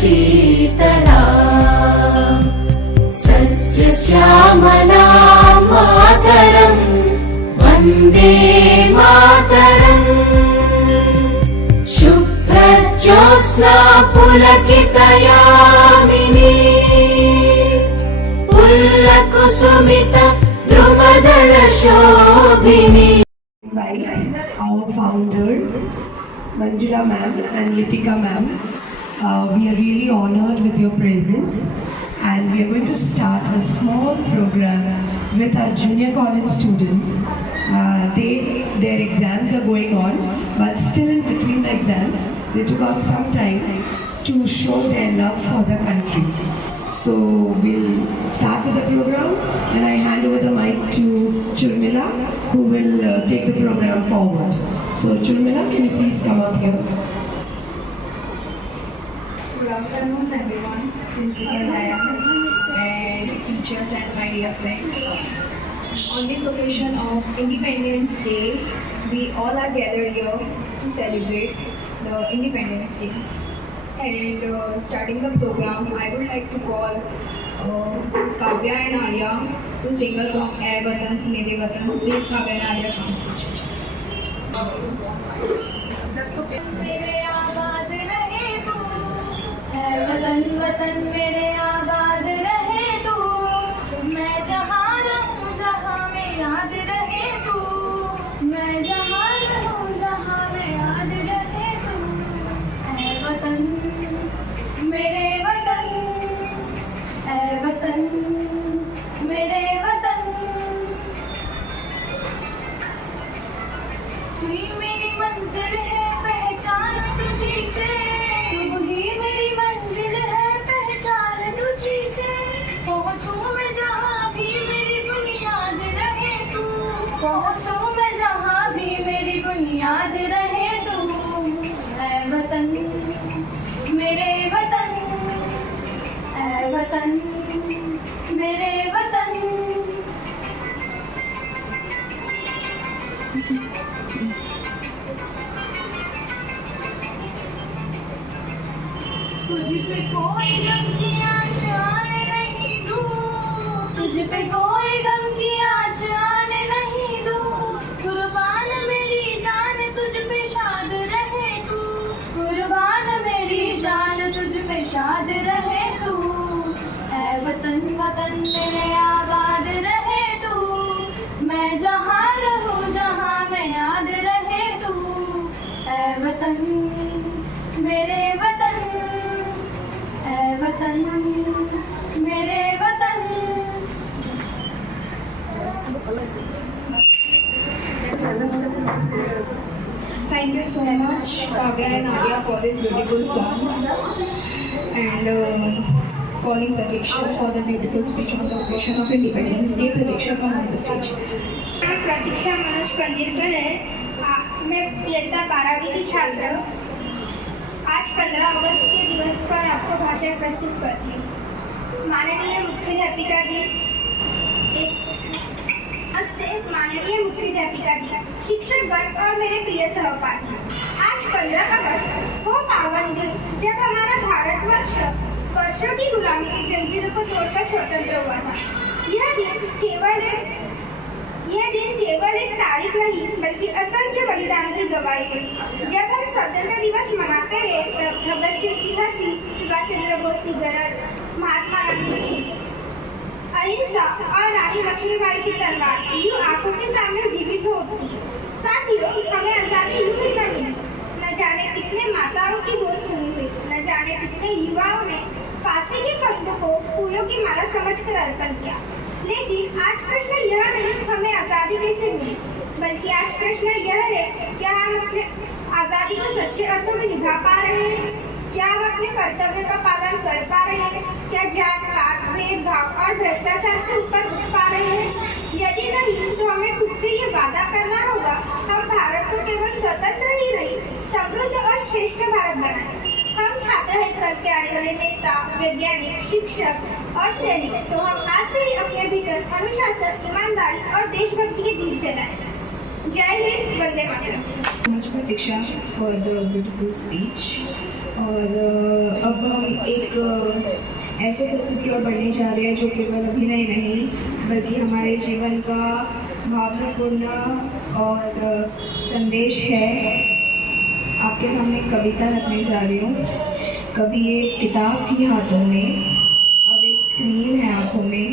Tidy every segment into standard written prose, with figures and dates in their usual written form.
Sheetla सस्यश्यामला Mataram Vande Mataram शुभ्रज्योत्स्ना पुलकितयामिनी पुल्लकुसुमित द्रुमदल शोभिनी. Invite our founders, Manjula ma'am and Lipika ma'am. We are really honored with your presence, and we are going to start a small program with our junior college students. Their exams are going on, but still in between the exams, they took out some time to show their love for the country. So we'll start with the program, and I hand over the mic to Churmila, who will take the program forward. So Churmila, can you please come up here? Good afternoon everyone, Principal Ryan and teachers and my dear friends. On this occasion of Independence Day, we all are gathered here to celebrate the Independence Day. And starting the program, I would like to call Kavya and Arya to sing a song, Ae Watan Mere Watan. Please Kavya and Arya come to the stage. मेरे आबाद रहे तू, है वतन वतन मेरे आबाद रहे तू, मैं जहाँ रहूँ जहाँ में याद रहे तू, मैं जहाँ रहूँ जहाँ में याद रहे तू, है वतन मेरे वतन, है वतन मेरे वतन. तू ही मेरी मंजिल है पहचान तुझी से, तू ही मेरी मंजिल है पहचान तुझी से, पहुँचूं मैं जहाँ भी मेरी बुनियाद रहे तू, पहुँचूं मैं जहाँ भी मेरी बुनियाद रहे तू, है वतन मेरे वतन, है वतन मेरे वतन. तुझ पे कोई गम की आँच आने नहीं दूँ, तुझ पे कोई गम की आँच आने नहीं दूँ, कुर्बान मेरी जान तुझ पे शाद रहे तू, कुर्बान मेरी जान तुझ पे शाद रहे तू, है वतन वतन मेरे आबाद रहे तू, मैं जहाँ रहूँ जहाँ में याद रहे तू, है वतन मेरे वतन, है वतन मेरे वतन. Thank you so much, Kavya and Arya, for this beautiful song and calling Pratiksha for the beautiful speech on the occasion of Independence Day. Pratiksha, come on the stage. प्रतीक्षा मनोज पंदिरकर है. मैं इयत्ता 12वीं की छात्र. आज 15 अगस्त के दिवस पर आपको भाषण प्रस्तुत करती हूँ. माननीय मुख्याध्यापिका जी, माननीय मुख्याध्यापिका जी, शिक्षकगण और मेरे प्रिय सहपाठी, आज 15 अगस्त वो पावन दिन जब हमारा भारतवर्ष वर्षों की गुलामी की जंजीरों को तोड़कर स्वतंत्र हुआ था. यह दिन केवल एक तारीख नहीं बल्कि असंख्य बलिदानों की गवाही है. जब हम स्वतंत्र दिवस मनाते हैं तब भगत सिंह की हंसी, सुभाष चंद्र बोस की गरज, महात्मा गांधी की अहिंसा और रानी लक्ष्मीबाई की तलवार यूं आंखों के सामने जीवित हो उठती है. साथियों, हमें आजादी यूं ही न मिली. न जाने कितने माताओं की गोद सुनी हुई, न जाने कितने युवाओं ने फांसी के फंदों को फूलों की माला समझकर अर्पण किया. लेकिन आज प्रश्न यह नहीं हमें आजादी कैसे मिली, बल्कि आज प्रश्न यह है क्या हम अपने आजादी को सच्चे अर्थों में निभा पा रहे हैं, क्या हम अपने कर्तव्य का पालन कर पा रहे हैं, क्या जात पात भेदभाव और भ्रष्टाचार से ऊपर उठ पा रहे हैं. यदि नहीं तो हमें खुद से ये वादा करना होगा हम भारत को केवल स्वतंत्र ही नहीं समृद्ध और श्रेष्ठ भारत बनाए. हम छात्र हैं कल के आने वाले नेता, वैज्ञानिक, शिक्षक और सैनिक. तो हम आज से ही अपने भीतर अनुशासन, ईमानदारी और देशभक्ति के दीप जलाएं. जय Hind, Vande Mataram. Much Pratiksha for the beautiful speech. और अब हम एक ऐसे प्रस्तुति की ओर बढ़ने जा रहे हैं जो केवल अभिनय नहीं बल्कि हमारे जीवन का भावनापूर्ण और संदेश है। आपके सामने एक कविता रखने जा रही हूँ। कभी एक किताब थी हाथों में, अब एक स्क्रीन है आँखों में।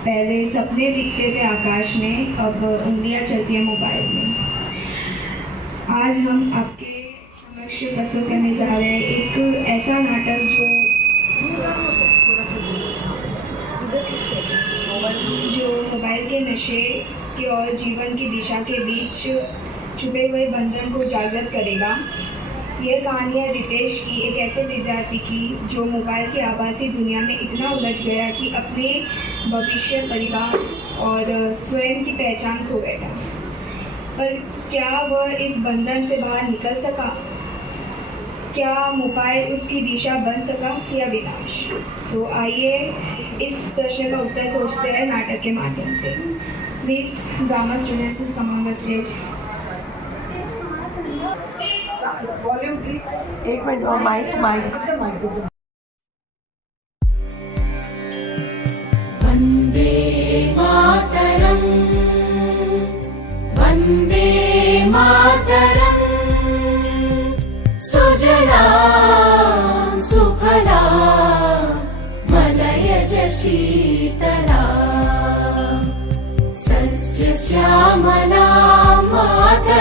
पहले सपने दिखते थे आकाश में, अब उंगलियां चलती हैं मोबाइल में। आज हम आपके समक्ष प्रस्तुत करने जा रहे हैं एक ऐसा नाटक जो मोबाइल के नशे के और जीवन की दिशा के बीच छुपे हुए बंधन को जागृत करेगा। यह कहानी है रितेश की, एक ऐसे विद्यार्थी की जो मोबाइल की आभासी दुनिया में इतना उलझ गया कि अपने भविष्य, परिवार और स्वयं की पहचान खो बैठा। पर क्या वह इस बंधन से बाहर निकल सका? क्या मोबाइल उसकी दिशा बन सका या विनाश? तो आइए इस प्रश्न का उत्तर खोजते हैं नाटक के माध्यम से। Please drama student please come on the stage. एक मिनट, माइक वन्दे मातरम् वन्दे मातरम् सुजला सुफला मलयज शीतला सस्यश्यामला मातरम्।